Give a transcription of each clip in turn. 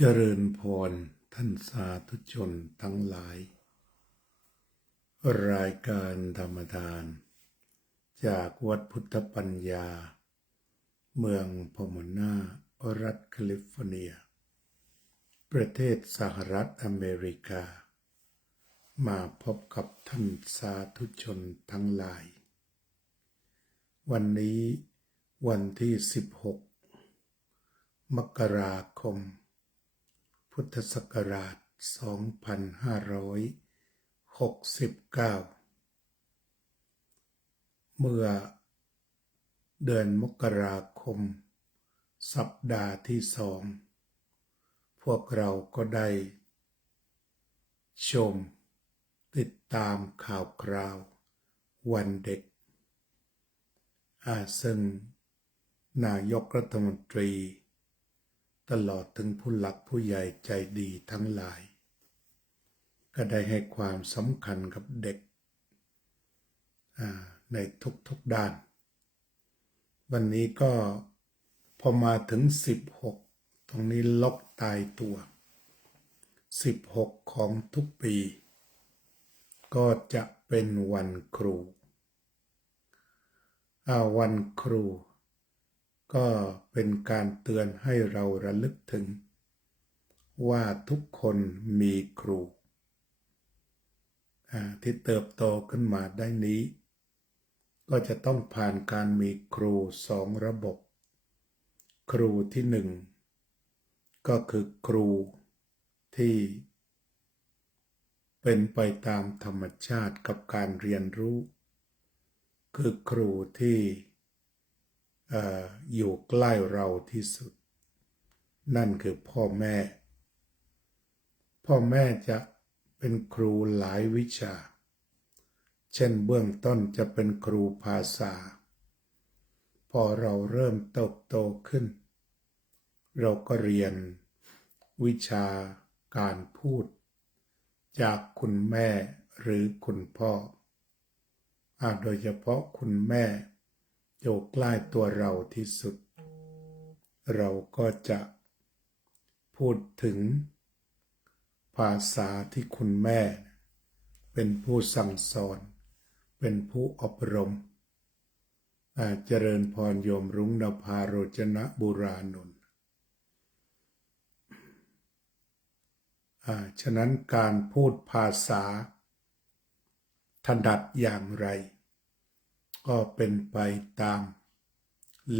เจริญพรท่านสาธุชนทั้งหลายรายการธรรมทานจากวัดพุทธปัญญาเมืองพอมอนารัฐแคลิฟอร์เนียประเทศสหรัฐอเมริกามาพบกับท่านสาธุชนทั้งหลายวันนี้วันที่16มกราคมพุทธศักราช2569เมื่อเดือนมกราคมสัปดาห์ที่2พวกเราก็ได้ชมติดตามข่าวคราววันเด็กซึ่งนายกรัฐมนตรีตลอดถึงผู้หลักผู้ใหญ่ใจดีทั้งหลายก็ได้ให้ความสำคัญกับเด็กในทุกด้านวันนี้ก็พอมาถึง16ตรงนี้ล็อกตายตัว16ของทุกปีก็จะเป็นวันครูวันครูก็เป็นการเตือนให้เราระลึกถึงว่าทุกคนมีครูที่เติบโตขึ้นมาได้นี้ก็จะต้องผ่านการมีครู2ระบบครูที่1ก็คือครูที่เป็นไปตามธรรมชาติกับการเรียนรู้คือครูที่อยู่ใกล้เราที่สุดนั่นคือพ่อแม่จะเป็นครูหลายวิชาเช่นเบื้องต้นจะเป็นครูภาษาพอเราเริ่มเติบโตขึ้นเราก็เรียนวิชาการพูดจากคุณแม่หรือคุณพ่อโดยเฉพาะคุณแม่อยู่ใกล้ตัวเราที่สุดเราก็จะพูดถึงภาษาที่คุณแม่เป็นผู้สั่งสอนเป็นผู้อบรมเจริญพรโยมรุ้งนภาโรจนะบุรานุนฉะนั้นการพูดภาษาถนัดอย่างไรก็เป็นไปตาม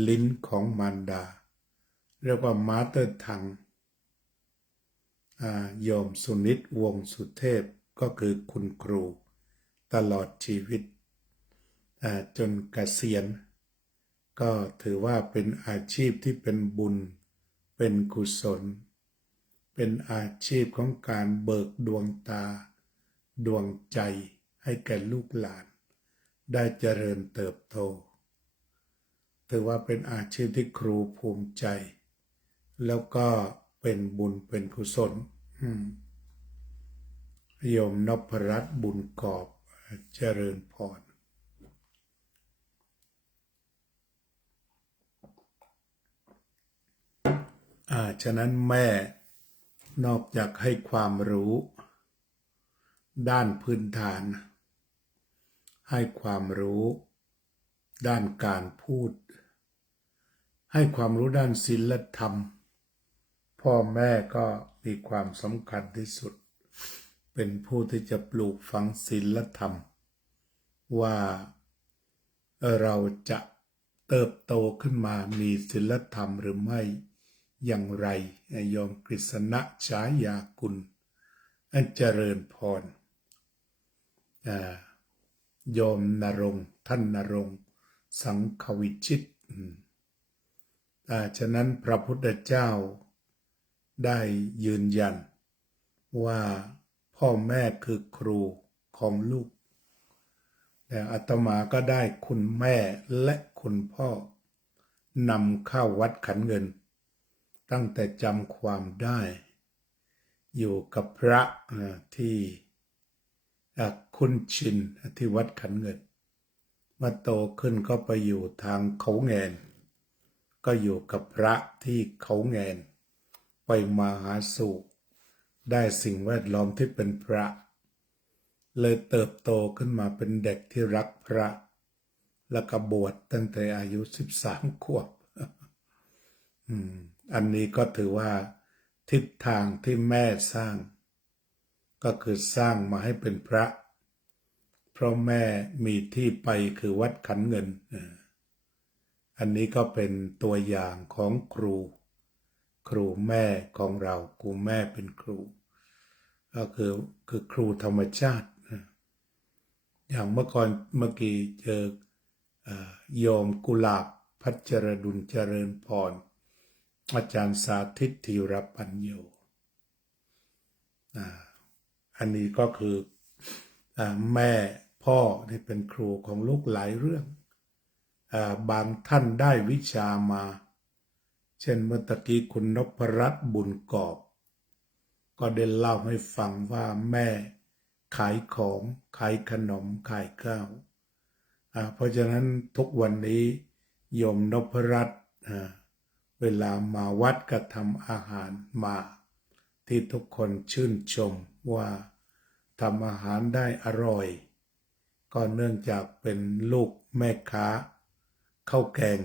ลิ้นของมารดาเรียกว่ามาเตอร์ทังโยมสุนิตวงศ์สุเทพก็คือคุณครูตลอดชีวิตจนเกษียณก็ถือว่าเป็นอาชีพที่เป็นบุญเป็นกุศลเป็นอาชีพของการเบิกดวงตาดวงใจให้แก่ลูกหลานได้เจริญเติบโตถือว่าเป็นอาชีพที่ครูภูมิใจแล้วก็เป็นบุญเป็นกุศลโยมนพรัตน์บุญกอบเจริญพรฉะนั้นแม่นอกจากให้ความรู้ด้านพื้นฐานให้ความรู้ด้านการพูดให้ความรู้ด้านศีลธรรมพ่อแม่ก็มีความสำคัญที่สุดเป็นผู้ที่จะปลูกฝังศีลธรรมว่าเราจะเติบโตขึ้นมามีศีลธรรมหรือไม่อย่างไรโยมกฤษณะฉายากุลเจริญพรโยมนรงค์ท่านนรงค์สังขวิชิตฉะนั้นพระพุทธเจ้าได้ยืนยันว่าพ่อแม่คือครูของลูกแต่อาตมาก็ได้คุณแม่และคุณพ่อนำเข้าวัดขันเงินตั้งแต่จำความได้อยู่กับพระที่คุ้นชินที่วัดขันเงินเมื่อโตขึ้นก็ไปอยู่ทางเขาแงนก็อยู่กับพระที่เขาแงน ไปมาหาสู่ได้สิ่งแวดล้อมที่เป็นพระ เลยเติบโตขึ้นมาเป็นเด็กที่รักพระ แล้วก็บวชตั้งแต่อายุ13 ขวบอันนี้ก็ถือว่าทิศทางที่แม่สร้าง ก็คือสร้างมาให้เป็นพระ เพราะแม่มีที่ไปคือวัดขันเงิน อันนี้ก็เป็นตัวอย่างของครู ครูแม่ของเราครูแม่เป็นครู ก็คือครูธรรมชาติ อย่างเมื่อกี้เจอโยมกุหลาบพัชรดุลเจริญพรอาจารย์สาธิตธีรปัญโยอันนี้ก็คือแม่พ่อที่เป็นครูของลูกหลายเรื่องบางท่านได้วิชามาเช่นเมื่อตะกี้คุณนพรัตน์บุญกอบก็ได้เล่าให้ฟังว่าแม่ขายของขายขนมขายข้าวเพราะฉะนั้นทุกวันนี้โยมนพรัตน์เวลามาวัดก็ทำอาหารมาที่ทุกคนชื่นชมว่าทำอาหารได้อร่อยก็เนื่องจากเป็นลูกแม่ค้าข้าวแกง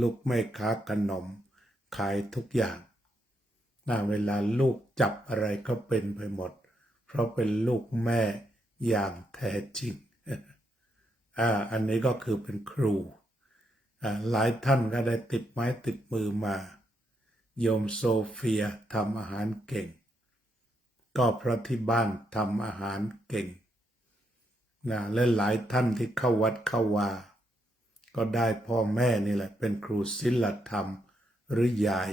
ลูกแม่ค้าขนมขายทุกอย่างเวลาลูกจับอะไรก็เป็นไปหมดเพราะเป็นลูกแม่อย่างแท้จริงอันนี้ก็คือเป็นครูหลายท่านก็ได้ติดไม้ติดมือมาโยมโซเฟียทำอาหารเก่งก็เพราะที่บ้านทำอาหารเก่งและหลายท่านที่เข้าวัดเข้าวาก็ได้พ่อแม่นี่แหละเป็นครูศิลธรรมหรือยาย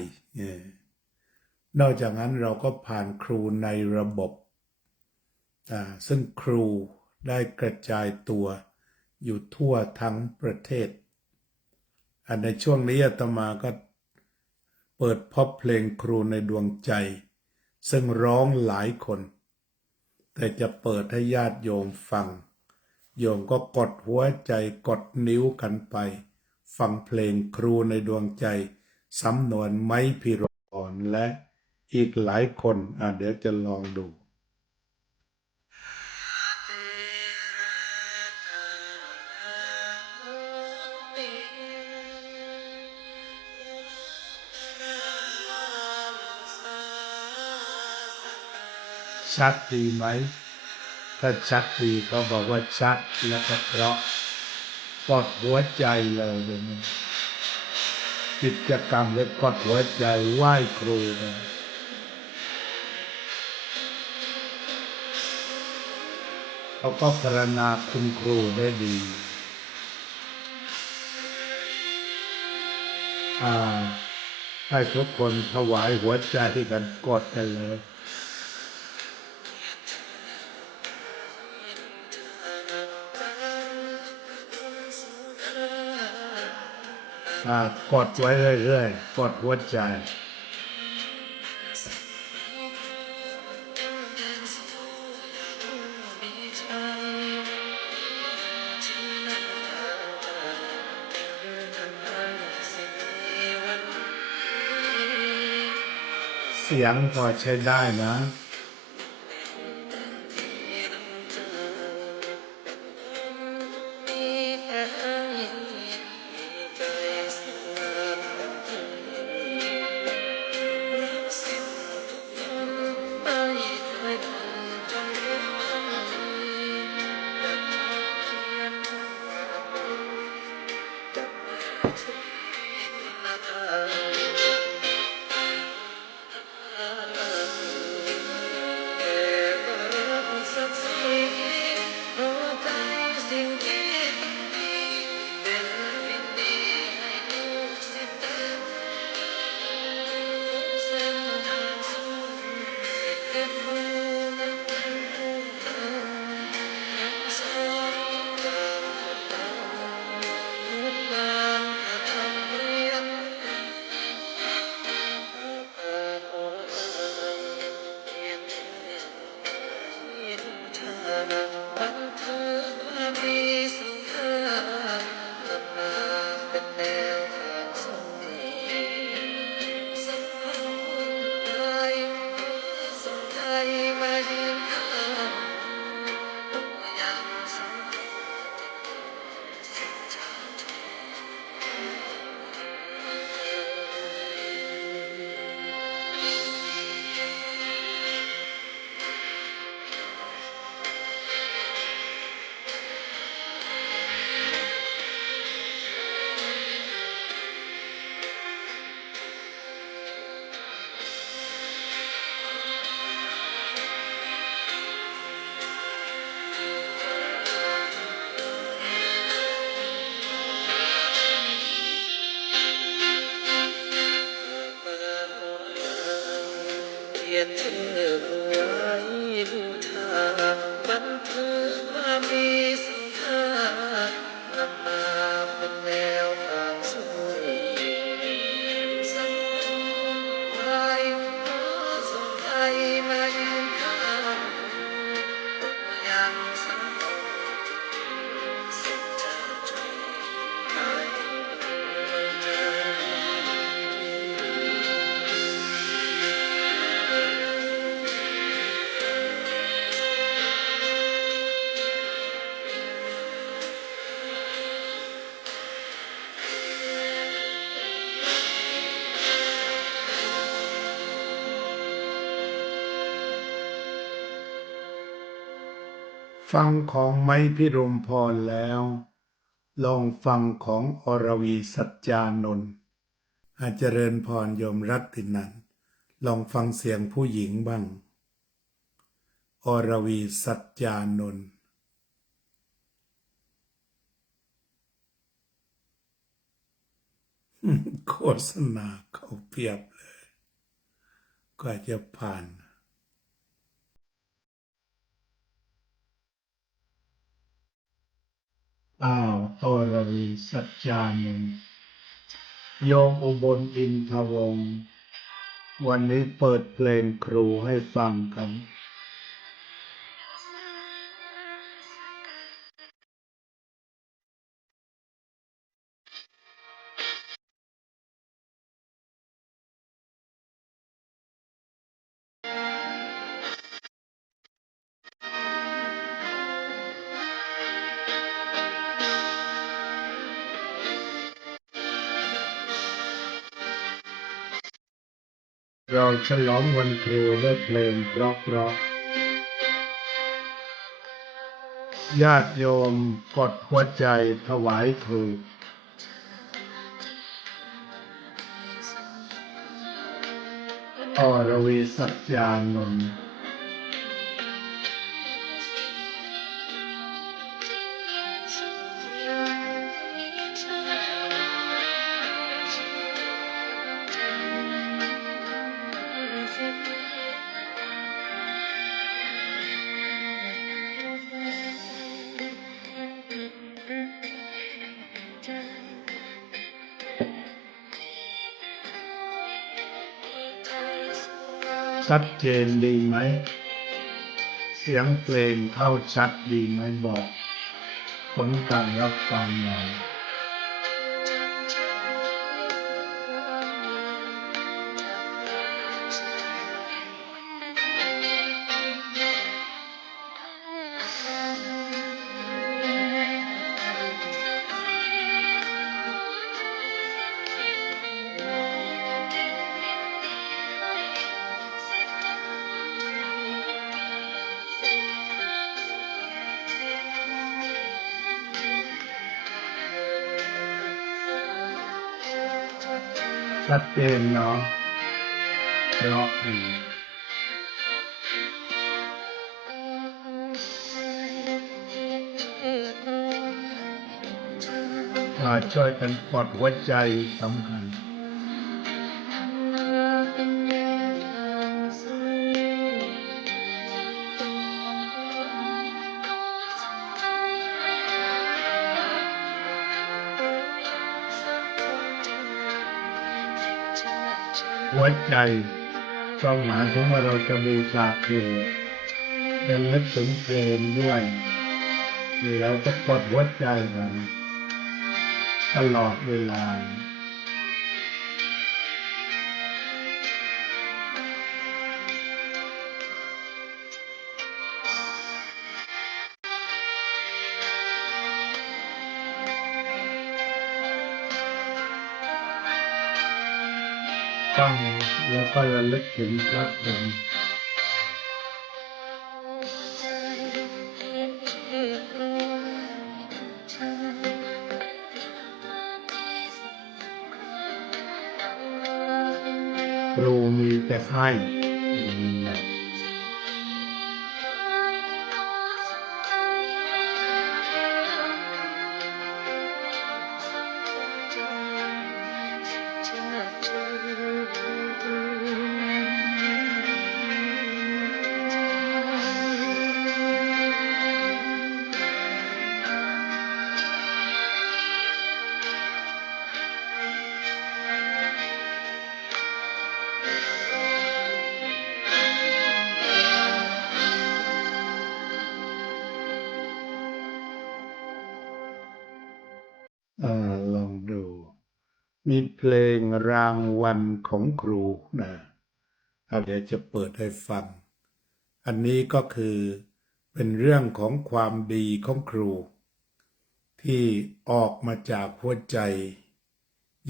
นอกจากนั้นเราก็ผ่านครูในระบบซึ่งครูได้กระจายตัวอยู่ทั่วทั้งประเทศในช่วงนี้อาตมาก็เปิดพบเพลงครูในดวงใจซึ่งร้องหลายคนแต่จะเปิดให้ญาติโยมฟังโยมก็กดหัวใจกดนิ้วกันไปฟังเพลงครูในดวงใจสำนวนไม้พิรมและอีกหลายคนเดี๋ยวจะลองดูชัดดีไหมถ้าชัดดีก็บอกว่าชัดแล้วก็เพราะกดหัวใจเลยกิจกรรมเลยกดหัวใจไหว้ครูเขาก็พรรณนาคุณครูได้ดีให้ทุกคนถวายหัวใจกันกดกันเลยกดไว้เรื่อยๆกดหัวใจเสียงพอใช้ได้นะ ฟังของไม้พิรมพรแล้ว ลองฟังของอรวีสัจจานนท์อาเจริญพรโยมรัตตินันท์ลองฟังเสียงผู้หญิงบ้างอรวีสัจจานนท์โฆษณาเขาเพียบเลยกว่าจะผ่านอรวีสัจจานนท์โยมอุบลอินทวงศ์วันนี้เปิดเพลงครูให้ฟังกันเราฉลองวันครูด้วยเพลงเพราะญาติโยมกดหัวใจถวายครูอรวีสัจจานนท์ชัดเจนดีไหมเสียงเพลงเข้าชัดดีไหมบอกผลการรับฟังหน่อยชัดเจนเนาะเพราะช่วยกันกดหัวใจสำคัญหัวใจต้องหมายถึงว่าเราจะบูชาครูเป็นนึกถึงเพลงด้วยที่เราจะกดหัวใจกันตลอดเวลาต้องแล้วก็ระลึกถึงพระคุณครูมีแต่ให้ลองดูมีเพลงรางวัลของครูนะเดี๋ยวจะเปิดให้ฟังอันนี้ก็คือเป็นเรื่องของความดีของครูที่ออกมาจากหัวใจ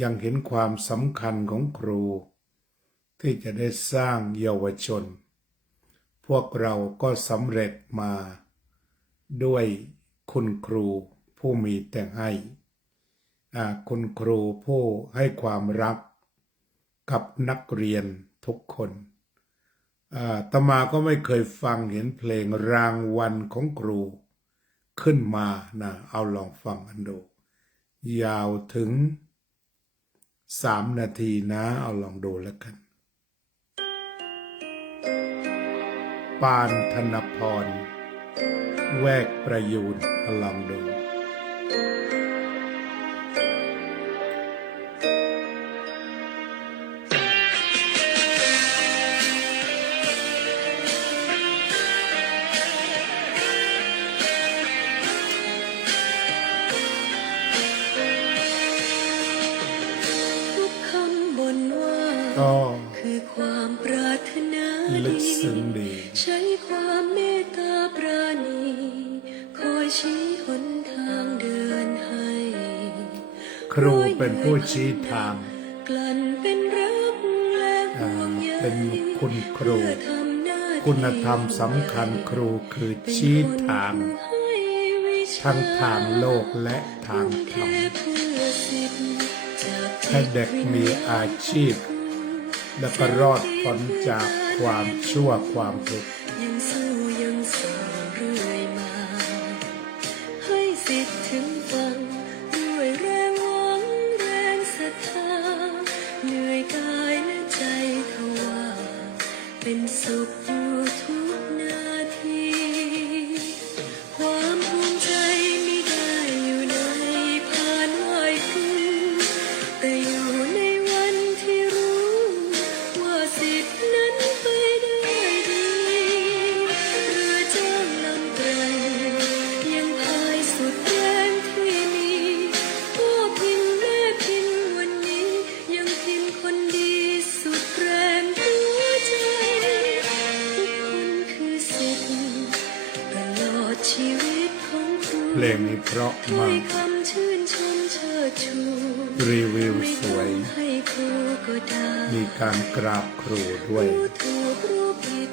ยังเห็นความสำคัญของครูที่จะได้สร้างเยาวชนพวกเราก็สำเร็จมา ด้วยคุณครูผู้มีแต่ให้คุณครูผู้ให้ความรักกับนักเรียนทุกคนอาตมาก็ไม่เคยฟังเห็นเพลงรางวัลของครูขึ้นมานะเอาลองฟังกันดูยาวถึง3 นาทีนะเอาลองดูแล้วกันปานธนพรแวกประยูนลองดูก็คือความปรารถนา ลึกซึ้งดี ใช้ความเมตตาปราณีคอยชี้หนทางเดินให้ ครูเป็นผู้ชี้ทาง กลั่นเป็นรักและห่วงใย เป็นคุณครู เพื่อทำหน้าที่ คุณธรรมสำคัญครูคือชี้ทาง ให้วิชา ทั้งทางโลกและทางธรรม เพื่อสิทธิ์จาก ให้เด็กมีอาชีพ และก็รอดพ้นจากความชั่วความทุกข์ ยังสู้ยังสู้เรื่อยมา ให้สิทธิ์ถึงฟังด้วยแรงหวังแรงศรัทธาเหนื่อยกายและใจทว่าเป็นสุขอยู่ทุกนาที ความภูมิใจไม่ได้อยู่ในพานไหว้ครูแต่อยู่ในวันที่รู้ว่าสิทธิ์นั้นไปได้ดีเรือจ้างลำไกลยังพายสุดแรงที่มีพ่อพิมพ์แม่พิมพ์วันนี้ยังพิมพ์คนดีสุดแรงหัวใจทุกคนคือสิทธิ์ตลอดชีวิตของครู เพลงนี้เพราะ ถ้อ มาย ก คำชื่นชมเชิดชู รีวิว ไม่ ส ต้ ว อย งให้ครูก็ได้ มีการกราบครูด้วย รู้ถูกรู้ผิด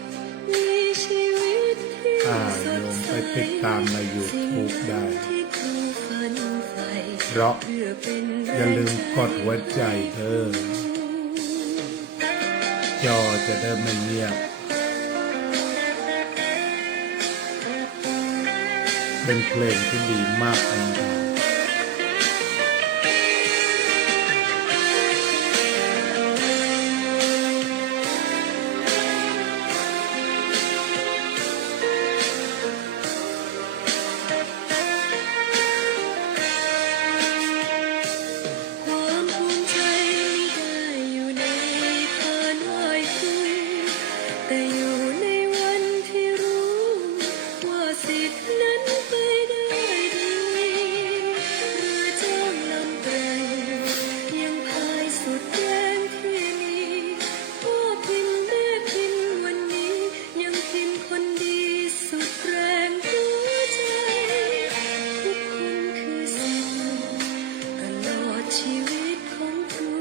มีชีวิตที่ส โย ด ม ใส ไปติดตามใน YouTube ได้ ที่ครูฝันใฝ่ เพราะ เพื่อเป็นแรง อย่าลืมกดหัวใจเธอจอจะได้ไม่เงียบ เป็นเพลงที่ดีมากจริงความภูมิใจไม่ได้อยู่ในพานไหว้ครูแต่อยู่ในวันที่รู้ว่าสิทธิ์นั้นไปได้ดีเรือจ้างลำไกลยังพายสุดแรงที่มีพ่อพิมพ์แม่พิมพ์วันนี้ยังพิมพ์คนดีสุดแรงหัวใจทุกคนคือสิทธิ์ตลอดชีวิตของครู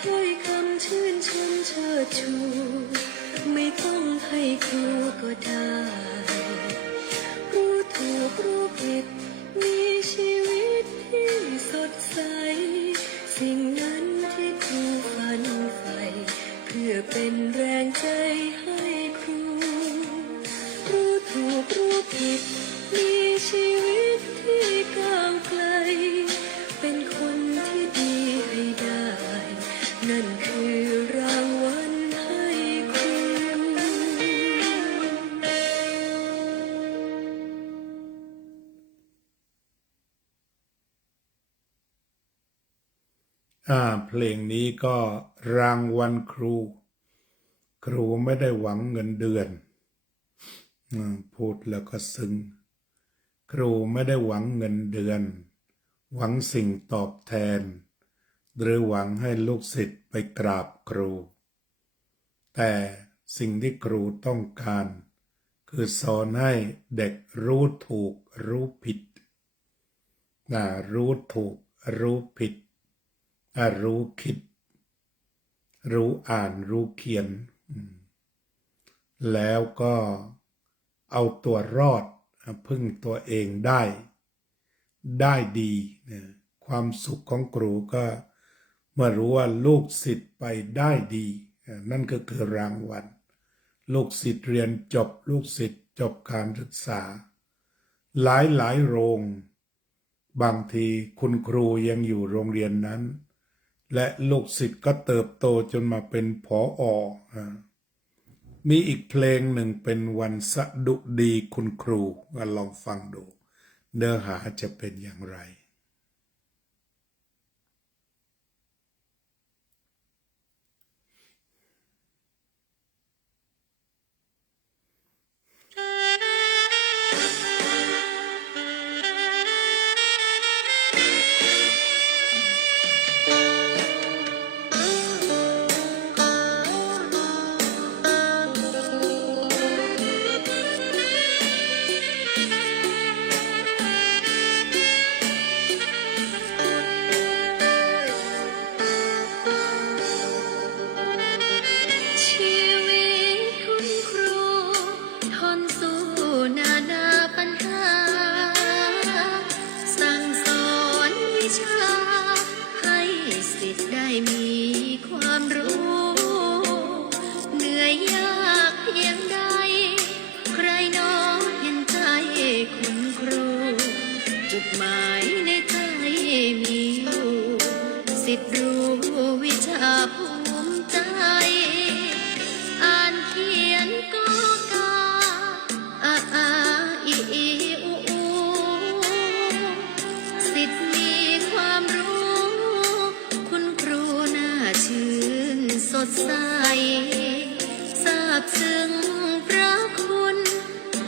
ถ้อยคำชื่นชมเชิดชูไม่ต้องให้ครูก็ได้ รู้ถูกรู้ผิดมีชีวิตที่สดใส สิ่งนั้นที่ครูฝันใฝ่เพื่อเป็นแรงใจให้ครู รู้ถูกรู้ผิดมีชีวิตที่ก้าวไกล เป็นคนที่ดีให้ได้ นั่นคือรางวัลให้ครู เพลงนี้ก็รางวัลครู ครูไม่ได้หวังเงินเดือนพูดแล้วก็ซึ้งครูไม่ได้หวังเงินเดือน หวังสิ่งตอบแทน หรือหวังให้ลูกศิษย์ไปกราบครู แต่สิ่งที่ครูต้องการ คือสอนให้เด็กรู้ถูกรู้ผิดรู้ถูกรู้ผิดรู้คิด รู้อ่านรู้เขียน แล้วก็เอาตัวรอด พึ่งตัวเองได้ดีนะความสุขของครูก็เมื่อรู้ว่าลูกศิษย์ไปได้ดีนั่นก็คือรางวัลลูกศิษย์เรียนจบลูกศิษย์จบการศึกษาหลายโรงบางทีคุณครูยังอยู่โรงเรียนนั้นและลูกศิษย์ก็เติบโตจนมาเป็นผอ.มีอีกเพลงหนึ่งเป็นวันสดุดีคุณครูลองฟังดูเนื้อหาจะเป็นอย่างไรชีวิตคุณครูทนสู้นาปัญหาสั่งสอนวิชาให้ศิษย์ได้มีความรู้เหนื่อยยากเพียงใดใครหนอเห็นใจคุณครูจุดหมายในใจมีอยู่ศิษย์รู้วิชาภูมิใจอ่านเขียนก็กาอีอูศิษย์มีความรู้คุณครูน่าชื่นสดใสซาบซึ้งพระคุณ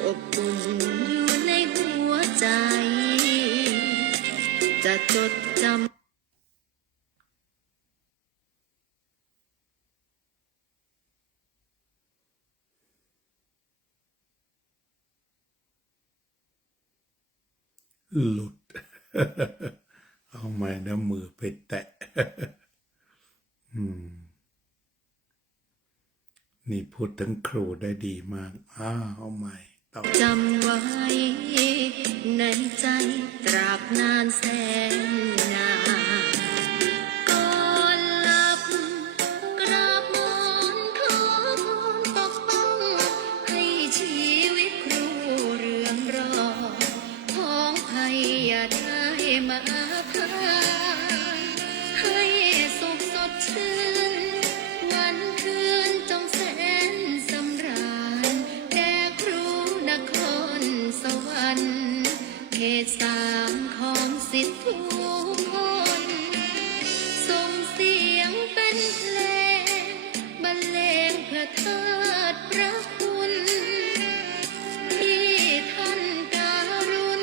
อบอุ่นอยู่ในหัวใจจะจดจำ หลุด เอาไม้น้ำมือไปแตะ นี่พูดถึงครูได้ดีมากเอาไม้ต่อ จำไว้ในใจตราบนานแสนนานก่อนหลับกราบมอนขอพรปกป้องให้ชีวิตครูเรืองรองพ้องภัยอย่าได้มาพานให้สุขสดชื่นวันคืนจงแสนสำราญแด่ครูนครสวรรค์เขตสามของศิษย์ทุกคนส่งเสียงเป็นเพลงบรรเลงเพื่อเทิดพระคุณที่ท่านการุณ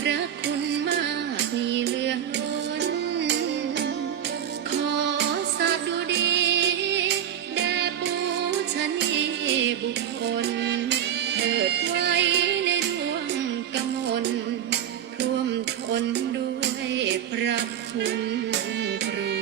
พระคุณมากมีเหลือล้นขอสดุดีแด่ปูชนีบุคคลเถิดไว้ในดวงกมลท่วมท้นด้วยพระคุณครู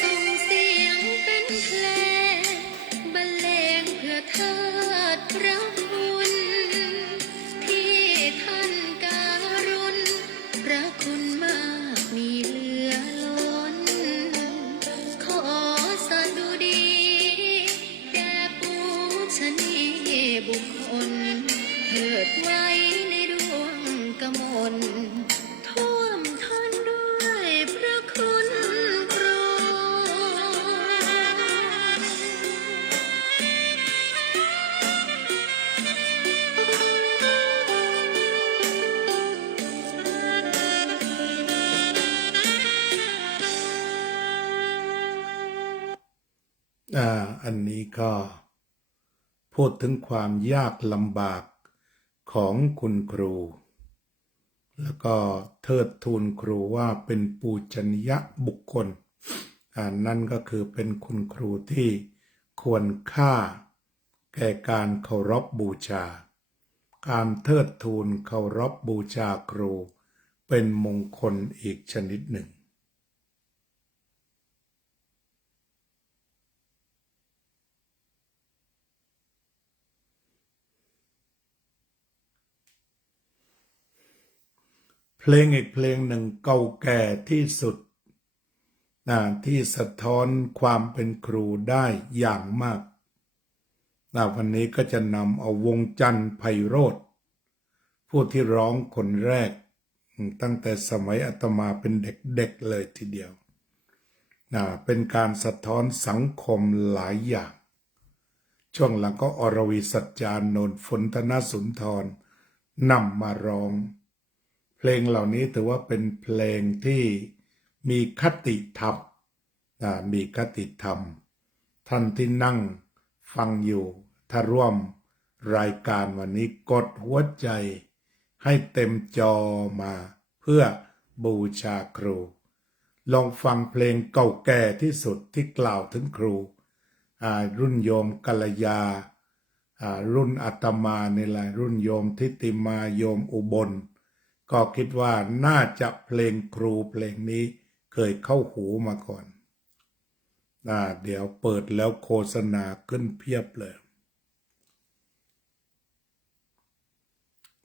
ส่งเสียงเป็นเพลงบรรเลงเพื่อเทิดพระคุณที่ท่านการุณพระคุณมากมีเหลือล้นขอสดุดีแด่ปูชนีบุคคลเถิดไว้ในดวงกมลท่วมท้นด้วยพระคุณครู อันนี้ก็พูดถึงความยากลำบากข ของคุณครู แล้วก็เทิดทูนครูว่าเป็นปูชนียบุคคลนั่นก็คือเป็นคุณครูที่ควรค่าแก่การเคารพบูชา การเทิดทูนเคารพบูชาครูเป็นมงคลอีกชนิดหนึ่ง เพลงอีกเพลงหนึ่งเก่าแก่ที่สุดที่สะท้อนความเป็นครูได้อย่างมากวันนี้ก็จะนำเอาวงจันทร์ไพโรจน์ผู้ที่ร้องคนแรกตั้งแต่สมัยอาตมาเป็นเด็กๆเลยทีเดียวเป็นการสะท้อนสังคมหลายอย่างช่วงหลังก็อรวีสัจจานนท์ฝนธนสุนทรนำมาร้องเพลงเหล่านี้ถือว่าเป็นเพลงที่มีคติธรรมมีคติธรรมท่านที่นั่งฟังอยู่ถ้าร่วมรายการวันนี้กดหัวใจให้เต็มจอมาเพื่อบูชาครูลองฟังเพลงเก่าแก่ที่สุดที่กล่าวถึงครูรุ่นโยมกัลยารุ่นอาตมานี่แหละรุ่นโยมทิติมาโยมอุบลก็คิดว่าน่าจะเพลงครูเพลงนี้เคยเข้าหูมาก่อนเดี๋ยวเปิดแล้วโฆษณาขึ้นเพียบเลย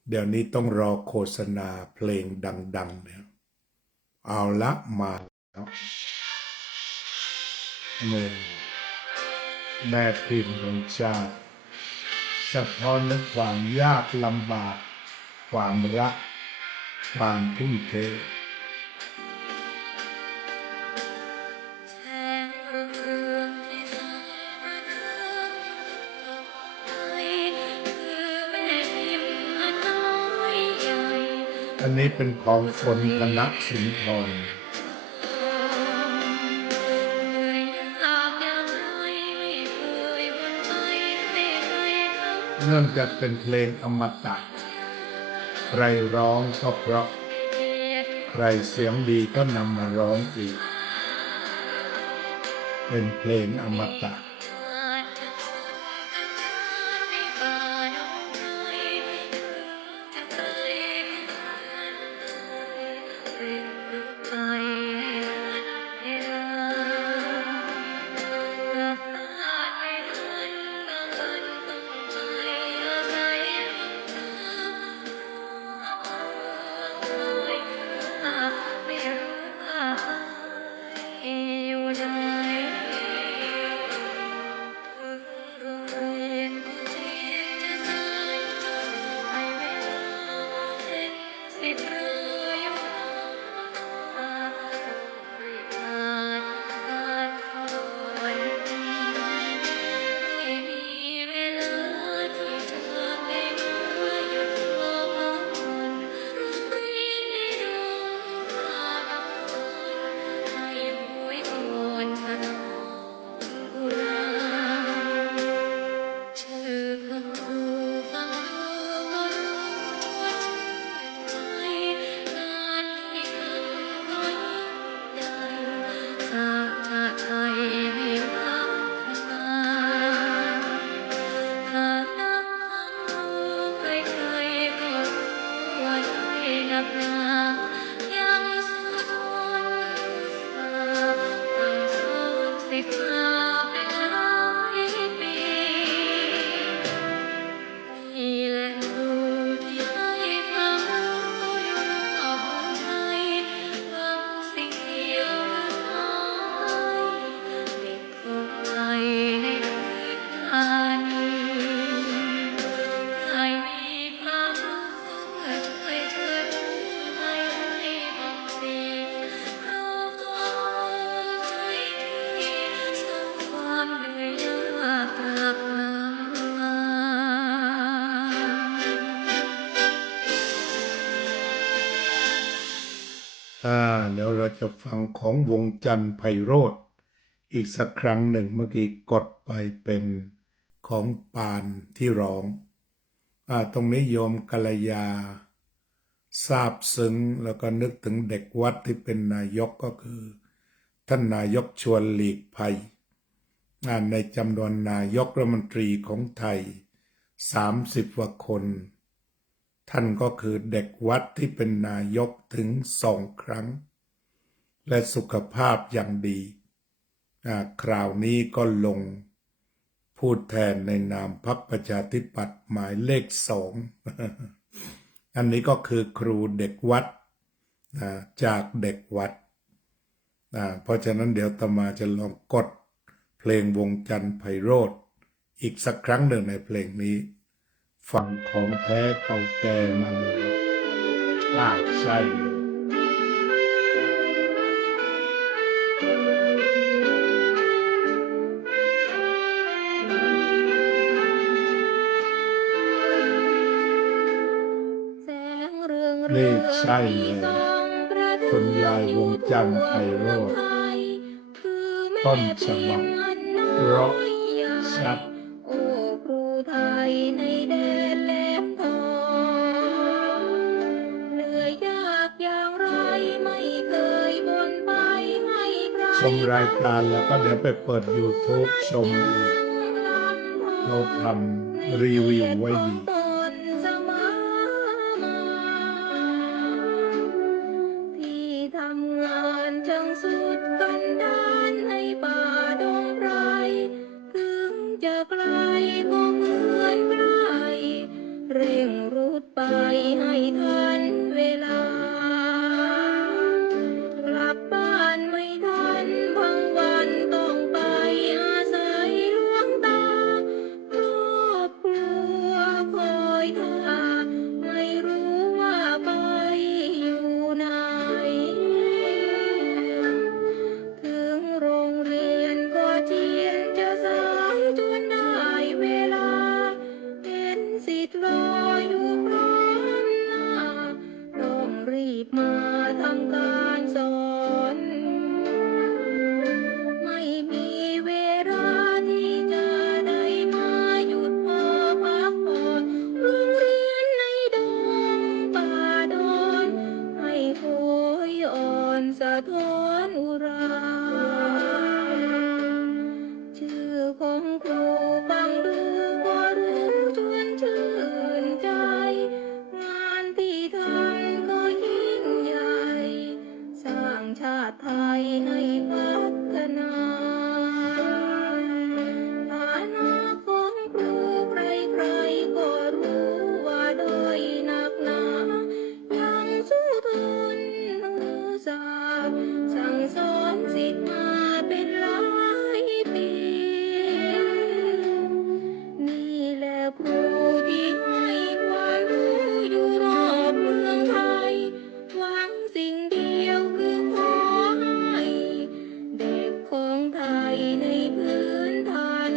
เดี๋ยวนี้ต้องรอโฆษณาเพลงดังๆเนี่ยเอาละมาแล้วแม่พิมพ์ของชาติสะท้อนถึงความยากลำบากความรักความทุ่มเทอันนี้เป็นของฝนธนสุนทรเนื่องจากเป็นเพลงอมตะใครร้องก็เพราะใครเสียงดีก็นำมาร้องอีกเป็นเพลงอมตะเดี๋ยวเราจะฟังของวงจันทร์ไพโรจน์อีกสักครั้งหนึ่งเมื่อกี้กดไปเป็นของปานที่ร้อง ตรงนี้โยมกัลยาซาบซึ้งแล้วก็นึกถึงเด็กวัดที่เป็นนายกก็คือท่านนายกชวนหลีกภัยในจำนวนนายกรัฐมนตรีของไทย30กว่าคนท่านก็คือเด็กวัดที่เป็นนายกถึง2 ครั้งและสุขภาพอย่างดีคราวนี้ก็ลงพูดแทนในนามพรรคประชาธิปัตย์หมายเลข2อันนี้ก็คือครูเด็กวัดจากเด็กวัดเพราะฉะนั้นเดี๋ยวอาตมาจะลองกดเพลงวงจันทร์ไพโรจน์อีกสักครั้งหนึ่งในเพลงนี้ฟังของแท้เก่าแก่มาเลยใช่นี่ใช่เลยคุณยายวงจันทร์ไพโรจน์ต้นฉบับเพราะชัดโอ้ครูไทยในแดนแหลมทองเหนื่อยยากอย่างไรไม่เคยบ่นไปให้ใครชมรายการแล้วก็เดี๋ยวไปเปิด YouTube ชมอีกเราทำรีวิวไว้ดีที่ทำงานจังสุดกันดานในป่าดงไพรถึงจะไกลก็เหมือนใกล้เร่งรุดไปให้ทันเวลากลับบ้านไม่ทันบางวันต้องไปอาศัยหลวงตาครอบครัวคอยท่าไม่รู้ว่าไปอยู่ไหนถึงโรงเรียนก็เทียนจะสายจนได้เวลาเห็นสิทธิ์รออยู่พร้อมหน้าต้องรีบมาทำการสอนไม่มีเวลาที่จะได้มาหยุดพอพักผ่อนโรงเรียนในดงป่าดอนให้โหยอ่อนสะท้อนอุราชื่อของครูฟังดูก็รู้ชวนชื่นใจงานที่ทำก็ยิ่งใหญ่สร้างชาติไทยให้พัฒนาฐานะของครูใครๆก็รู้ว่าด้อยหนักหนายังสู้ทนมือสาบสั่งสอนศิษย์มาเป็นหลายปีนี่แหละครูที่ให้ความรู้อยู่รอบเมืองไทยหวังสิ่งเดียวคือขอให้เด็กของไทยในพื้นฐาน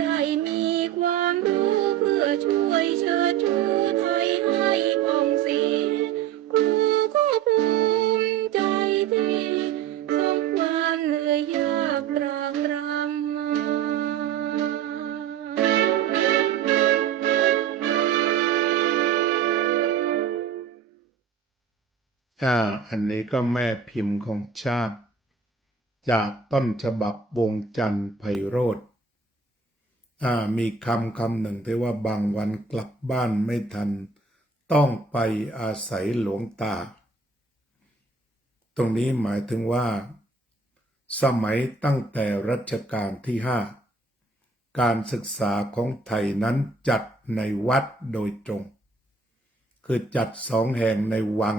ได้มีความรู้เพื่อช่วยเชิดชูไทยให้ผ่องศรีครูก็ภูมิใจที่สมความเหนื่อยยากตรากตรำมา อันนี้ก็แม่พิมพ์ของชาติจากต้นฉบับวงจันทร์ไพโรจน์มีคำหนึ่งที่ว่าบางวันกลับบ้านไม่ทันต้องไปอาศัยหลวงตาตรงนี้หมายถึงว่าสมัยตั้งแต่รัชกาลที่5การศึกษาของไทยนั้นจัดในวัดโดยตรงคือจัด2 แห่งในวัง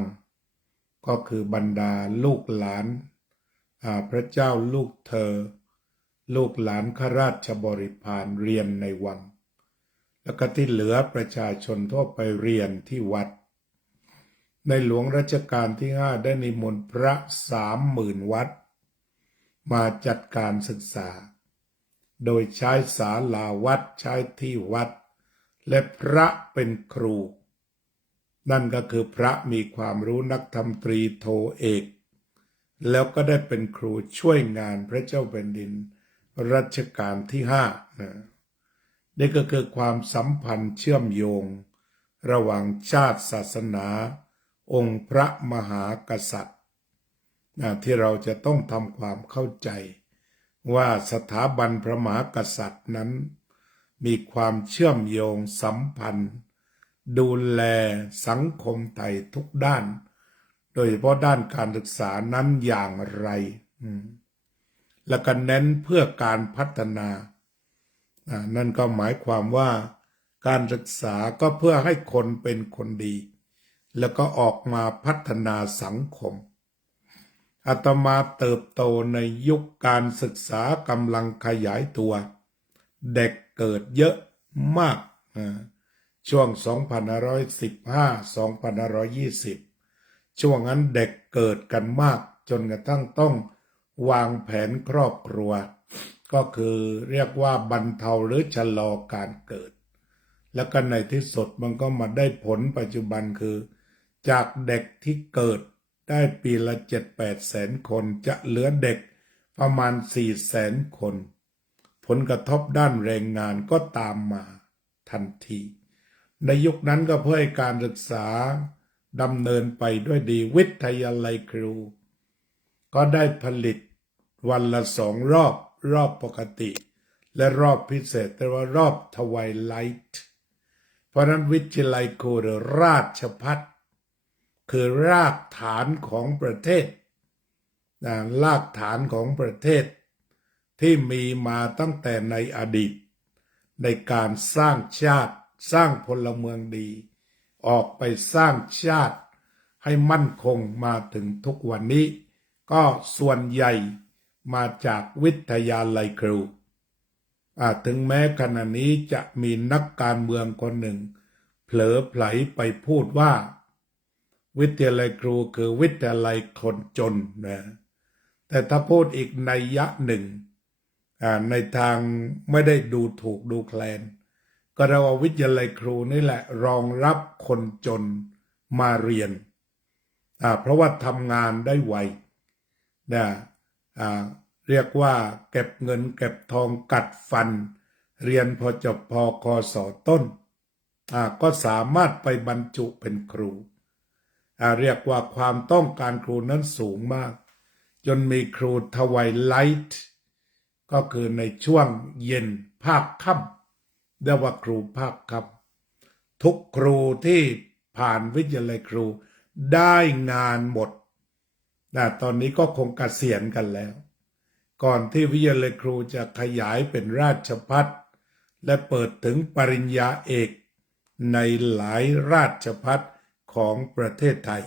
ก็คือบรรดาลูกหลานพระเจ้าลูกเธอลูกหลานข้าราชบริพารเรียนในวังแล้วก็ที่เหลือประชาชนทั่วไปเรียนที่วัดในหลวงรัชกาลที่5ได้นิมนต์พระ 30,000 วัดมาจัดการศึกษาโดยใช้ศาลาวัดใช้ที่วัดและพระเป็นครูนั่นก็คือพระมีความรู้นักธรรมตรีโทเอกแล้วก็ได้เป็นครูช่วยงานพระเจ้าแผ่นดินรัชกาลที่5นะ นี่ก็คือความสัมพันธ์เชื่อมโยงระหว่างชาติศาสนา องค์พระมหากษัตริย์ที่เราจะต้องทำความเข้าใจว่าสถาบันพระมหากษัตริย์นั้นมีความเชื่อมโยงสัมพันธ์ดูแลสังคมไทยทุกด้านโดยเฉพาะด้านการศึกษานั้นอย่างไรและก็เน้นเพื่อการพัฒนานั่นก็หมายความว่าการศึกษาก็เพื่อให้คนเป็นคนดีแล้วก็ออกมาพัฒนาสังคมอาตมาเติบโตในยุคการศึกษากำลังขยายตัวเด็กเกิดเยอะมากช่วง 2515-2520 ช่วงนั้นเด็กเกิดกันมากจนกระทั่งต้องวางแผนครอบครัวก็คือเรียกว่าบรรเทาหรือชะลอการเกิดแล้วก็ในที่สุดมันก็มาได้ผลปัจจุบันคือจากเด็กที่เกิดได้ปีละ 7-8 แสนคนจะเหลือเด็กประมาณ 4 แสนคนผลกระทบด้านแรงงานก็ตามมาทันทีในยุคนั้นก็เพื่อให้การศึกษาดำเนินไปด้วยดีวิทยาลัยครูก็ได้ผลิตวันละ2 รอบปกติและรอบพิเศษแต่ว่ารอบทวายไลท์เพราะนั้นวิทยาลัยครูหรือราชภัฏคือรากฐานของประเทศรากฐานของประเทศที่มีมาตั้งแต่ในอดีตในการสร้างชาติสร้างพลเมืองดีออกไปสร้างชาติให้มั่นคงมาถึงทุกวันนี้ก็ส่วนใหญ่มาจากวิทยาลัยครูถึงแม้ขณะนี้จะมีนักการเมืองคนหนึ่งเผลอไผลไปพูดว่าวิทยาลัยครูคือวิทยาลัยคนจนนะแต่ถ้าพูดอีกนัยยะหนึ่งในทางไม่ได้ดูถูกดูแคลนก็เราว่าวิทยาลัยครูนี่แหละรองรับคนจนมาเรียนเพราะว่าทำงานได้ไวนะเรียกว่าเก็บเงินเก็บทองกัดฟันเรียนพอจบพอคศต้นก็สามารถไปบรรจุเป็นครูเรียกว่าความต้องการครูนั้นสูงมากจนมีครูทวายไลท์ก็คือในช่วงเย็นภาคค่ำเรียกว่าครูภาคค่ำทุกครูที่ผ่านวิทยาลัยครูได้งานหมดตอนนี้ก็คงเกษียณกันแล้วก่อนที่วิทยาลัยครูจะขยายเป็นราชภัฏและเปิดถึงปริญญาเอกในหลายราชภัฏของประเทศไทย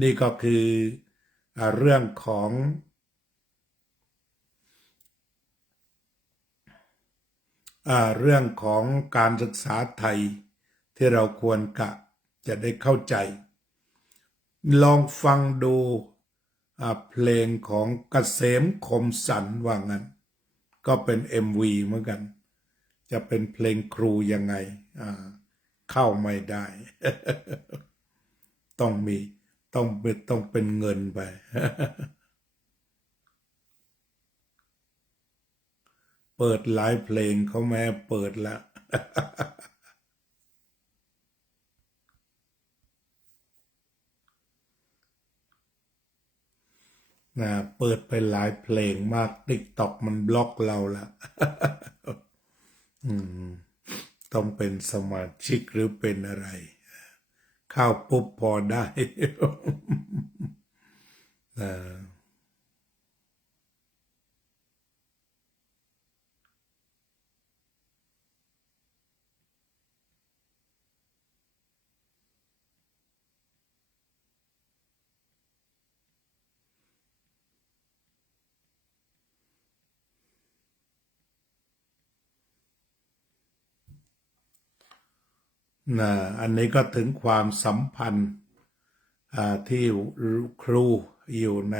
นี่ก็คือเรื่องของการศึกษาไทยที่เราควรจะได้เข้าใจลองฟังดูเพลงของเกษมคมสันว่างั้นก็เป็น MV เหมือนกันจะเป็นเพลงครูยังไงเข้าไม่ได้ ต้องเป็นเงินไป เปิดหลายเพลงเขาแม้เปิดแล้ว เปิดไปหลายเพลงมากTikTokมันบล็อกเราละ ต้องเป็นสมาชิกหรือเป็นอะไรเข้าปุ๊บพอได้ อันนี้ก็ถึงความสัมพันธ์ที่ครูอยู่ใ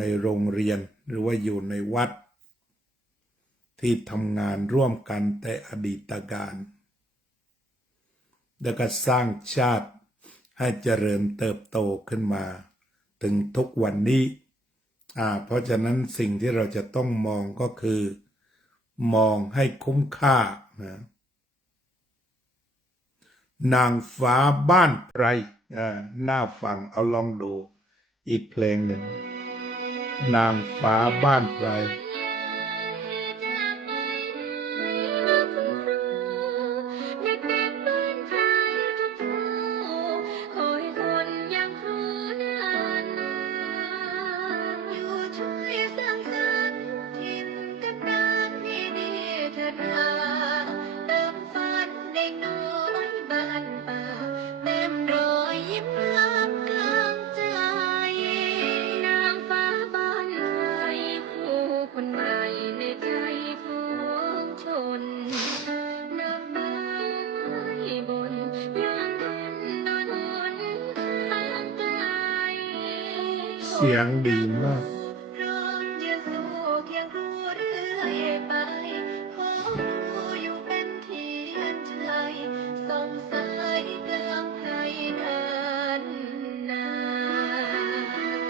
นโรงเรียนหรือว่าอยู่ในวัดที่ทำงานร่วมกันแต่อดีตการแล้วก็สร้างชาติให้เจริญเติบโตขึ้นมาถึงทุกวันนี้ เพราะฉะนั้นสิ่งที่เราจะต้องมองก็คือ มองให้คุ้มค่านะนางฟ้าบ้านไพรน่าฟังเอาลองดูอีกเพลงหนึ่งนางฟ้าบ้านไพรคนใหม่ในใจพ้องชนนับไม้บนยามวันโดนหนทางไกล เสียงดีมากพร้อมยืนสู้เคียงคู่เรื่อยไปขอรู้อยู่เป็นเทียนชัยส่องสายกลางไพรนานนาน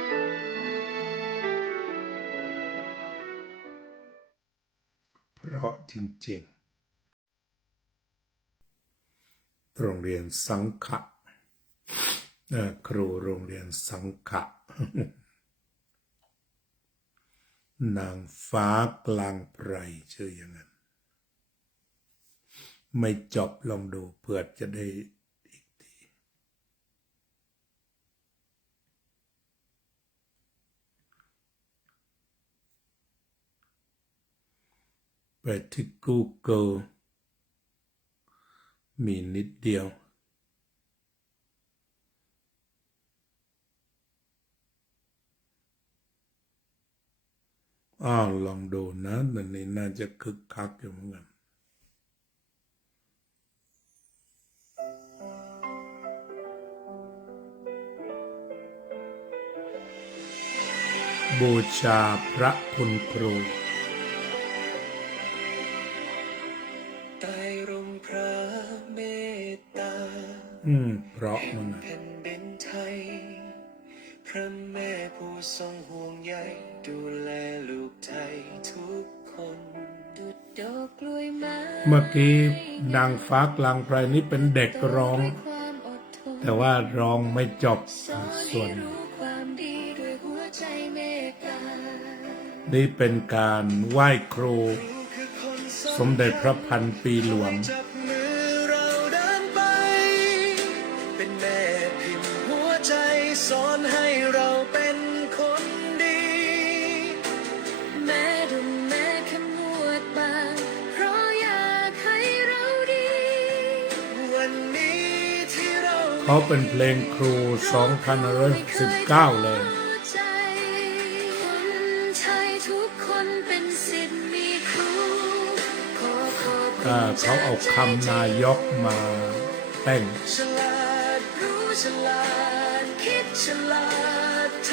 เพราะจริงๆโรงเรียนสังขะครูโรงเรียนสังขะ นางฟ้ากลางไพรชื่ออย่างนั้นไม่จบลองดูเพื่อจะได้อีกทีไปที่ Google มีนิดเดียวลองดูนะตอนนี้น่าจะคึกคักอยู่เหมือนกันบูชาพระคุณครูใต้ร่มพระเมตตาเพราะมันนะ แผ่นดินไทย พระแม่ผู้ทรงห่วงใยดูแลลูกไทยทุกคน ดุจดอกกล้วยไม้ เมื่อกี้นางฟ้ากลางไพรนี้เป็นเด็กร้อง ด้วยความอดทน แต่ว่าร้องไม่จบ สอน ส่ว ให้ น รู้ความดีด้วยหัวใจเมตตา นี้เป็นการไหว้ครู คือคน สมเด็จพระพันปีหลวง จับมือเราเดินไป เป็นแม่พิมพ์หัวใจสอนให้เราเป็นคนดี แม้ดุนแม้ขมวดบาง เพราะอยากให้เราดี วันนี้ที่เรา เขาเป็นเพลงครู2519เลย ใจคนไทยทุกคนเป็นศิษย์มีครูขอขอบคุณ เขาเอาคำนายกมาแต่ง ฉลาดรู้ฉลาดคิดฉลาดท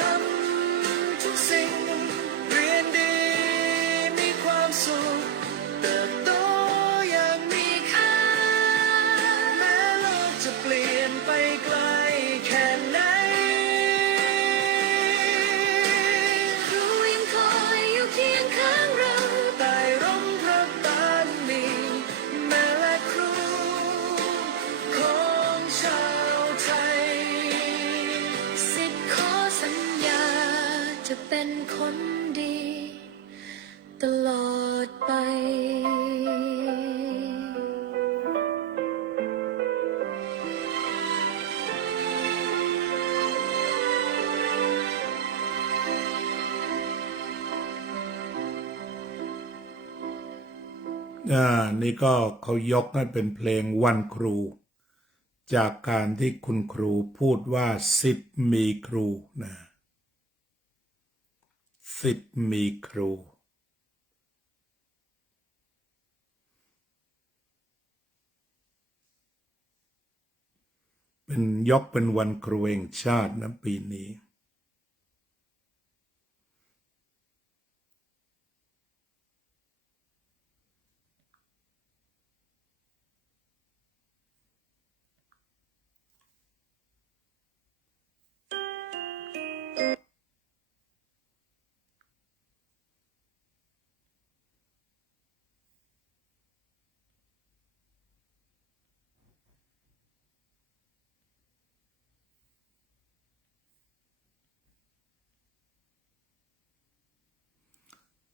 ำทุกสิ่งเรียนดีมีความสุขเติบโตอย่างมีค่าแม้โลกจะเปลี่ยนไปไกลแค่ไหน ครูยังคอยอยู่เคียงข้างเรา ใต้ร่มพระบารมีแม่และครูของชาวไทย สิทธิ์ขอสัญญาจะเป็นคนดี ตลอดไป นี่ก็เขายกให้เป็นเพลงวันครู จากการที่คุณครูพูดว่าศิษย์มีครูนะศิษย์มีครู เป็นยกเป็นวันครูแห่งชาตินะปีนี้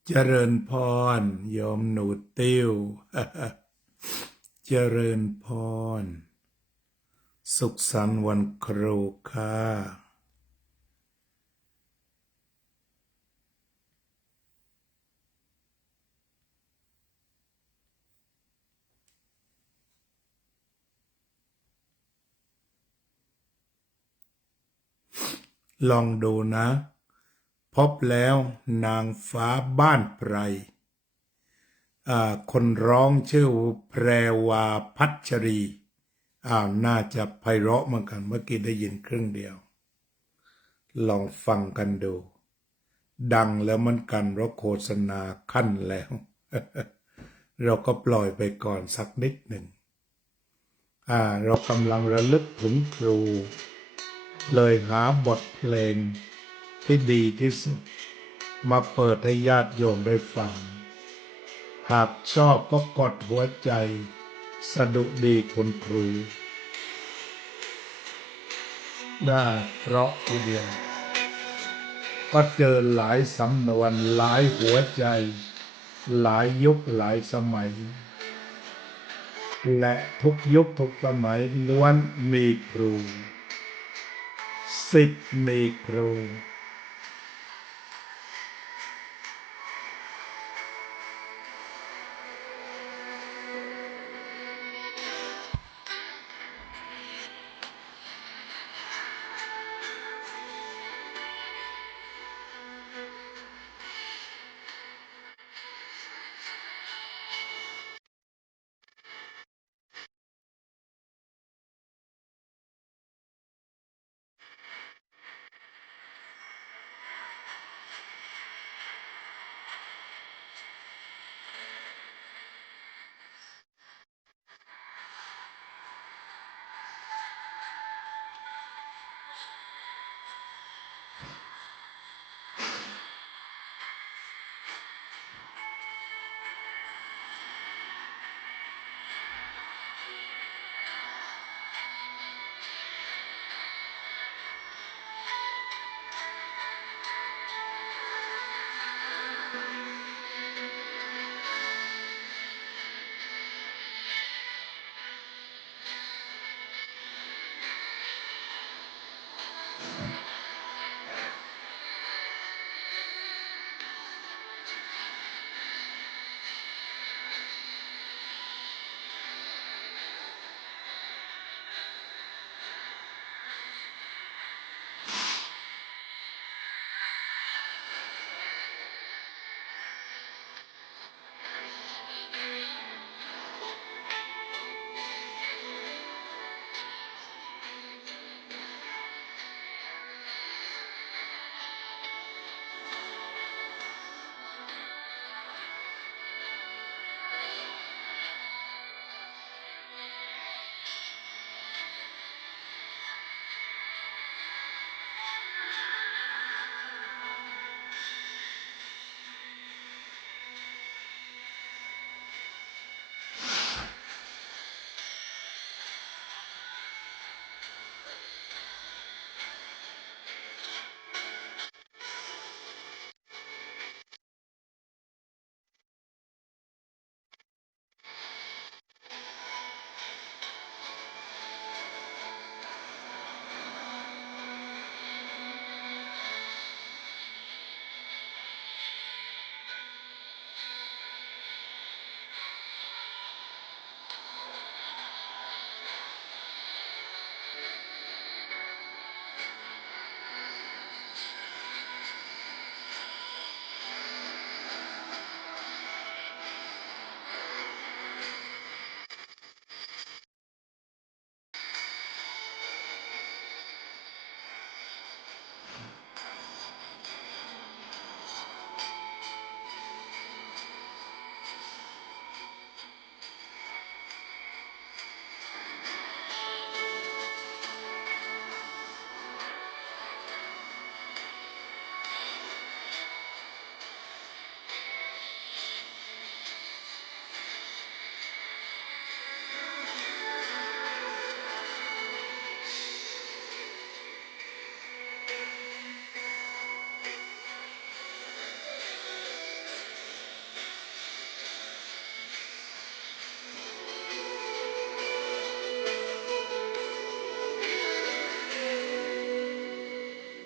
เจริญพรโยมหนูติ้ว เจริญพรสุขสันต์วันครูค่ะลองดูนะ พบแล้วนางฟ้าบ้านไพรคนร้องชื่อแพรวาพัชรีน่าจะไพเราะเหมือนกันเมื่อกี้ได้ยินครึ่งเดียว ลองฟังกันดู ดังแล้วเหมันกันเพราะโฆษณาขั้นแล้ว เราก็ปล่อยไปก่อนสักนิดหนึ่งเรากำลังระลึกถึงครู เลยหาบทเพลงที่ดีที่สุดมาเปิดให้ญาติโยมได้ฟัง หากชอบก็กดหัวใจสดุดีคุณครูได้เพราะทีเดียวก็เจอหลายสำนวนหลายหัวใจ หลายยุคหลายสมัย และทุกยุคทุกสมัยล้วนมีครูศิษย์มีครู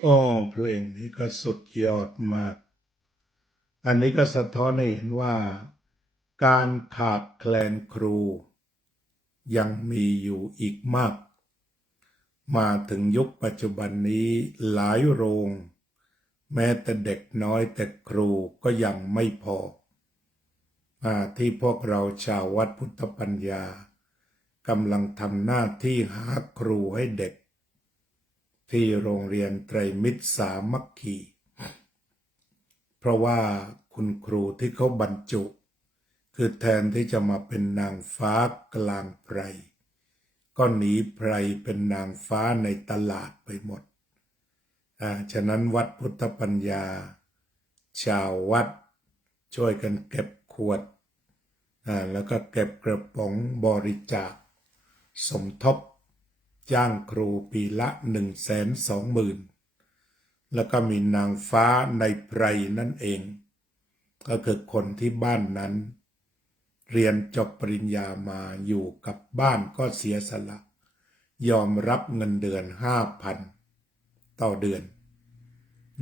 โอ้เพลงนี้ก็สุดยอดมาก อันนี้ก็สะท้อนให้เห็นว่าการขาดแคลนครูยังมีอยู่อีกมาก มาถึงยุคปัจจุบันนี้หลายโรง แม้แต่เด็กน้อยแต่ครูก็ยังไม่พอที่พวกเราชาววัดพุทธปัญญากำลังทำหน้าที่หาครูให้เด็ก ที่โรงเรียนไตรมิตรสามัคคี เพราะว่าคุณครูที่เขาบรรจุ คือแทนที่จะมาเป็นนางฟ้ากลางไพร ก็หนีไพรเป็นนางฟ้าในตลาดไปหมดฉะนั้นวัดพุทธปัญญา ชาววัดช่วยกันเก็บขวดแล้วก็เก็บกระป๋องบริจาคสมทบจ้างครูปีละ120,000แล้วก็มีนางฟ้าในไพรนั่นเอง ก็คือคนที่บ้านนั้น เรียนจบปริญญามาอยู่กับบ้านก็เสียสละ ยอมรับเงินเดือน5,000ต่อเดือน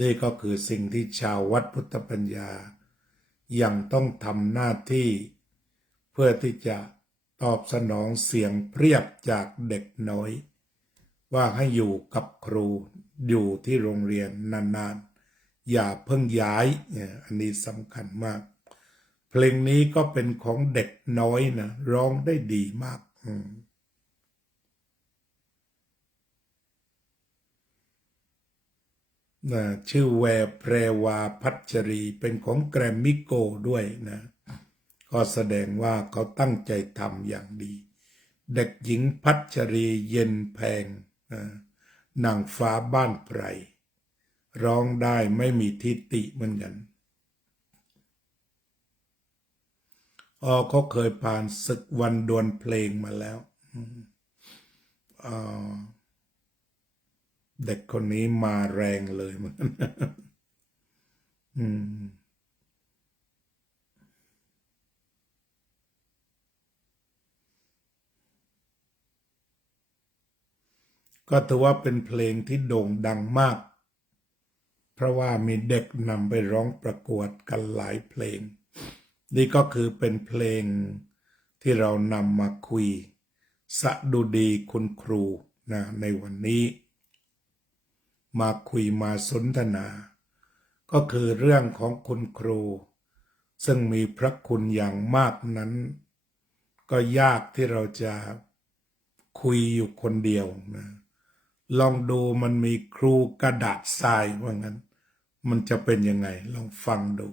นี่ก็คือสิ่งที่ชาววัดพุทธปัญญายังต้องทำหน้าที่เพื่อที่จะตอบสนองเสียงเรียกจากเด็กน้อย ว่าให้อยู่กับครูอยู่ที่โรงเรียนนานๆอย่าเพิ่งย้ายอันนี้สำคัญมากเพลงนี้ก็เป็นของเด็กน้อยนะร้องได้ดีมากชื่อแวร์แพรวาพัชรีเป็นของแกรมมิโกด้วยนะก็แสดงว่าเขาตั้งใจทำอย่างดีเด็กหญิงพัชรีเย็นแพงนางฟ้าบ้านไพรร้องได้ไม่มีทิฏฐิเหมือนกันเขาเคยผ่านศึกวันดวลเพลงมาแล้วเด็กคนนี้มาแรงเลยเหมือนกันก็ถือว่าเป็นเพลงที่โด่งดังมาก เพราะว่ามีเด็กนำไปร้องประกวดกันหลายเพลง นี่ก็คือเป็นเพลงที่เรานำมาคุยสดุดีคุณครูนะในวันนี้ มาคุยมาสนทนา ก็คือเรื่องของคุณครู ซึ่งมีพระคุณอย่างมากนั้น ก็ยากที่เราจะคุยอยู่คนเดียวนะลองดูมันมีครูกระดาษทรายว่างั้นมันจะเป็นยังไงลองฟังดู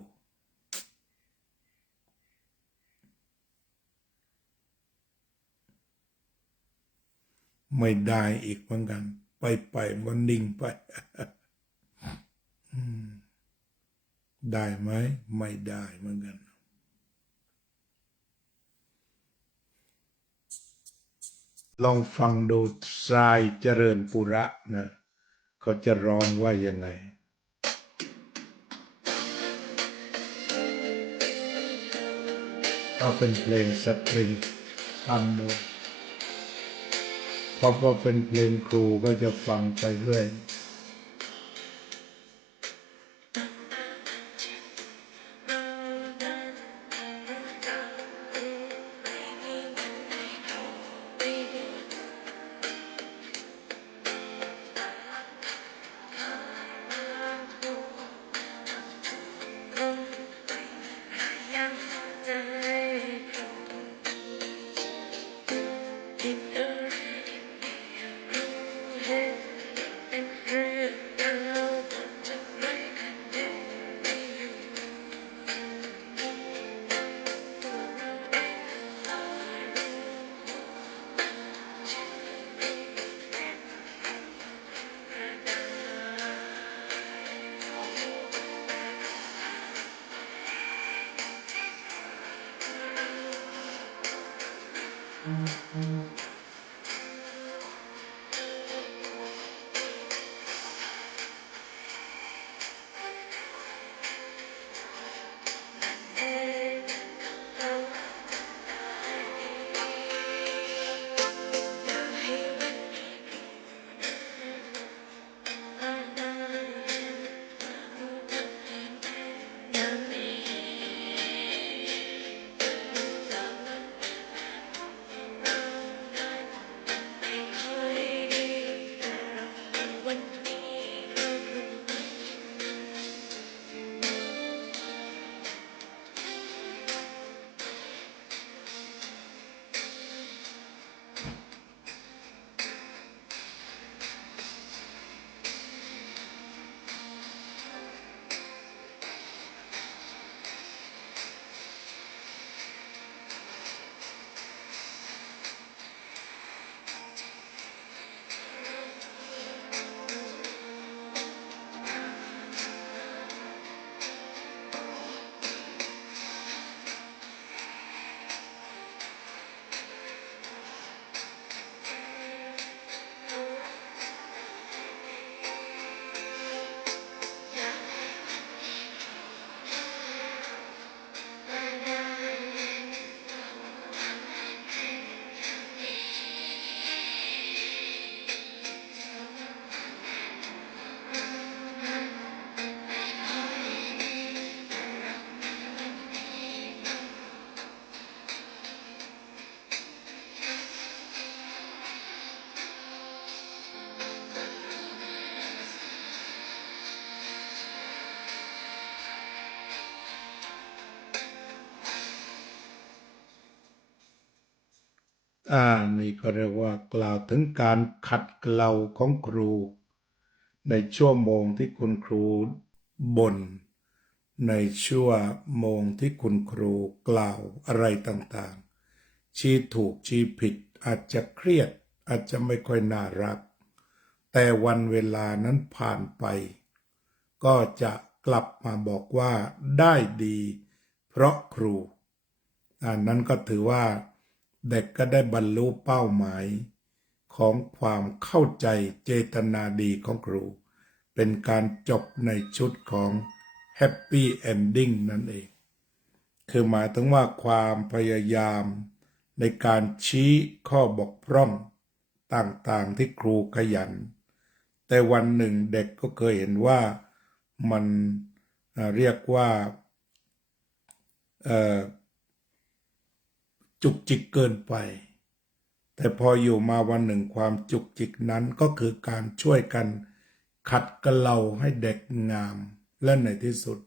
ไม่ได้อีกเหมือนกันไปมันนิ่งไป ได้ไหมไม่ได้เหมือนกันลองฟังดูทรายเจริญปุระนะเขาจะร้องว่ายังไงเอาเป็นเพลงสตริงฟังดูเพราะว่าเป็นเพลงครูก็จะฟังไปเรื่อย นี่ก็เรียกว่ากล่าวถึงการขัดเกลาของครูในชั่วโมงที่คุณครูบ่นในชั่วโมงที่คุณครูกล่าวอะไรต่างๆชี้ถูกชี้ผิดอาจจะเครียดอาจจะไม่ค่อยน่ารักแต่วันเวลานั้นผ่านไปก็จะกลับมาบอกว่าได้ดีเพราะครูอันนั้นก็ถือว่าเด็กก็ได้บรรลุเป้าหมายของความเข้าใจเจตนาดีของครูเป็นการจบในชุดของ Happy Ending นั่นเองคือหมายถึงว่าความพยายามในการชี้ข้อบกพร่องต่างๆที่ครูขยันแต่วันหนึ่งเด็กก็เคยเห็นว่ามันเรียกว่าจุกจิกเกินไปแต่พออยู่มาวันหนึ่งความจุกจิกนั้นก็คือการช่วยกันขัดเกลาให้เด็กงามและในที่สุด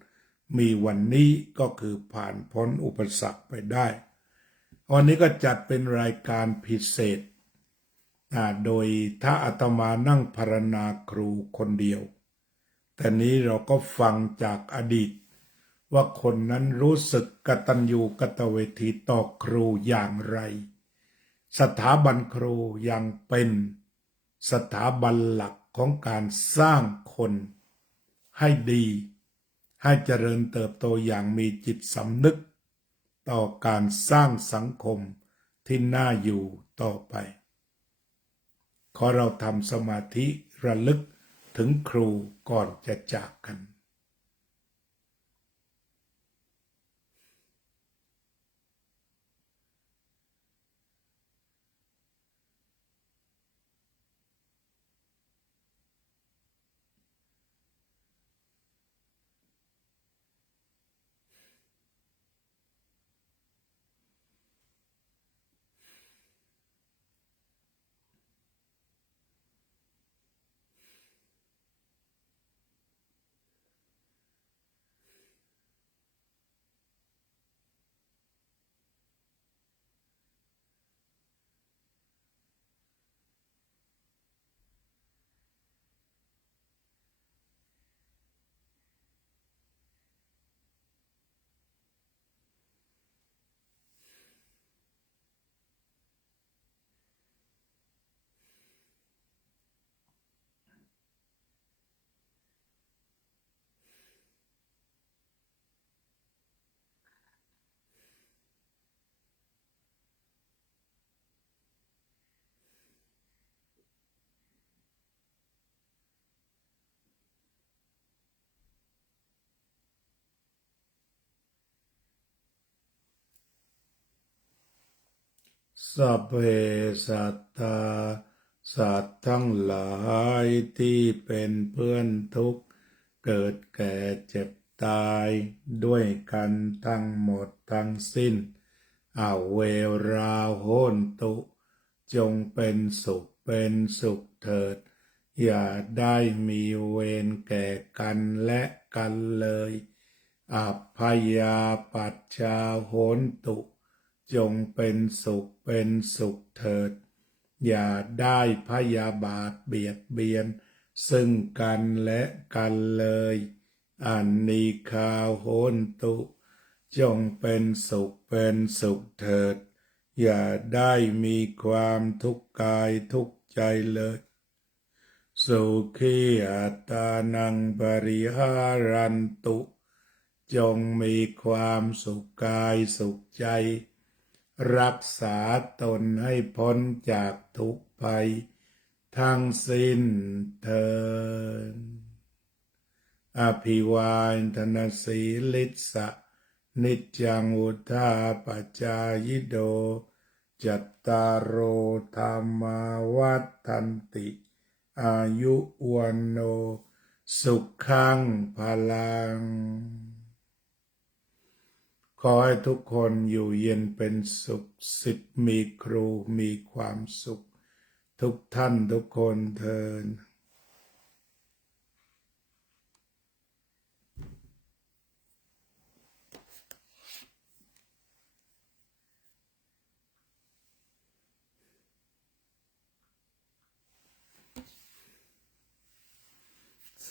มีวันนี้ก็คือผ่านพ้นอุปสรรคไปได้วันนี้ก็จัดเป็นรายการพิเศษโดยถ้าอาตมานั่งพรรณนาครูคนเดียวแต่นี้เราก็ฟังจากอดีตว่าคนนั้นรู้สึกกตัญญูกตเวทีต่อครูอย่างไรสถาบันครูยังเป็นสถาบันหลักของการสร้างคนให้ดีให้เจริญเติบโตอย่างมีจิตสำนึกต่อการสร้างสังคมที่น่าอยู่ต่อไปขอเราทำสมาธิระลึกถึงครูก่อนจะจากกัน สัพเพสัตตาสัตว์ทั้งหลายที่เป็นเพื่อนทุกข์เกิดแก่เจ็บตายด้วยกันทั้งหมดทั้งสิ้นเวราโหนตุจงเป็นสุขเถิดอย่าได้มีเวรแก่กันและกันเลยอัพพยาปัชชาโหนตุจงเป็นสุขเถิดอย่าได้พยาบาทเบียดเบียนซึ่งกันและกันเลยอันนีคาโหนตุจงเป็นสุขเถิดอย่าได้มีความทุกข์กายทุกข์ใจเลยสุขีอัตานังปริหารันตุจงมีความสุขกายสุขใจรักษาตนให้พ้นจากทุกภัยทั้งสิ้นเถิดอภิวาทนาสีลิสะนิจจังอุทาปจายโดจัตตารโอธรรมาวัฏันติอายุวันโนสุขังพลังขอให้ทุกคนอยู่เย็นเป็นสุขศิษย์มีครูมีความสุขทุกท่านทุกคนเทอญ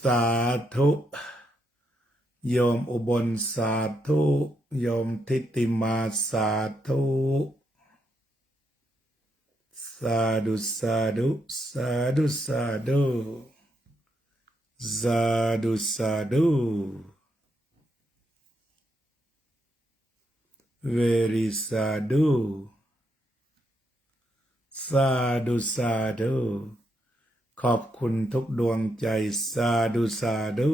สาธุ โยมอุบลสาธุ โยมทิติมาสาธุ สาธุสาธุสาธุสาธุสาธุสาธุ very สาธุสาธุสาธุขอบคุณทุกดวงใจสาธุสาธุ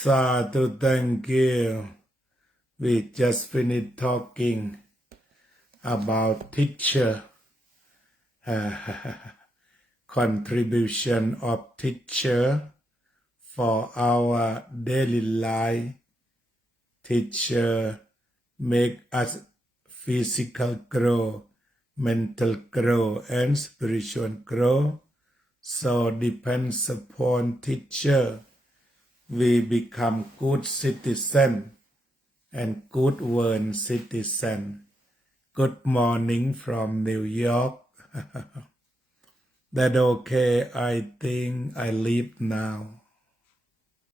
สาธุ thank you we just finished talking about teacher contribution of teacher for our daily life. Teacher make us physical grow, mental grow, and spiritual grow. So depends upon teacher. We become good citizen and good world citizen. Good morning from New York. That okay? I think I leave now.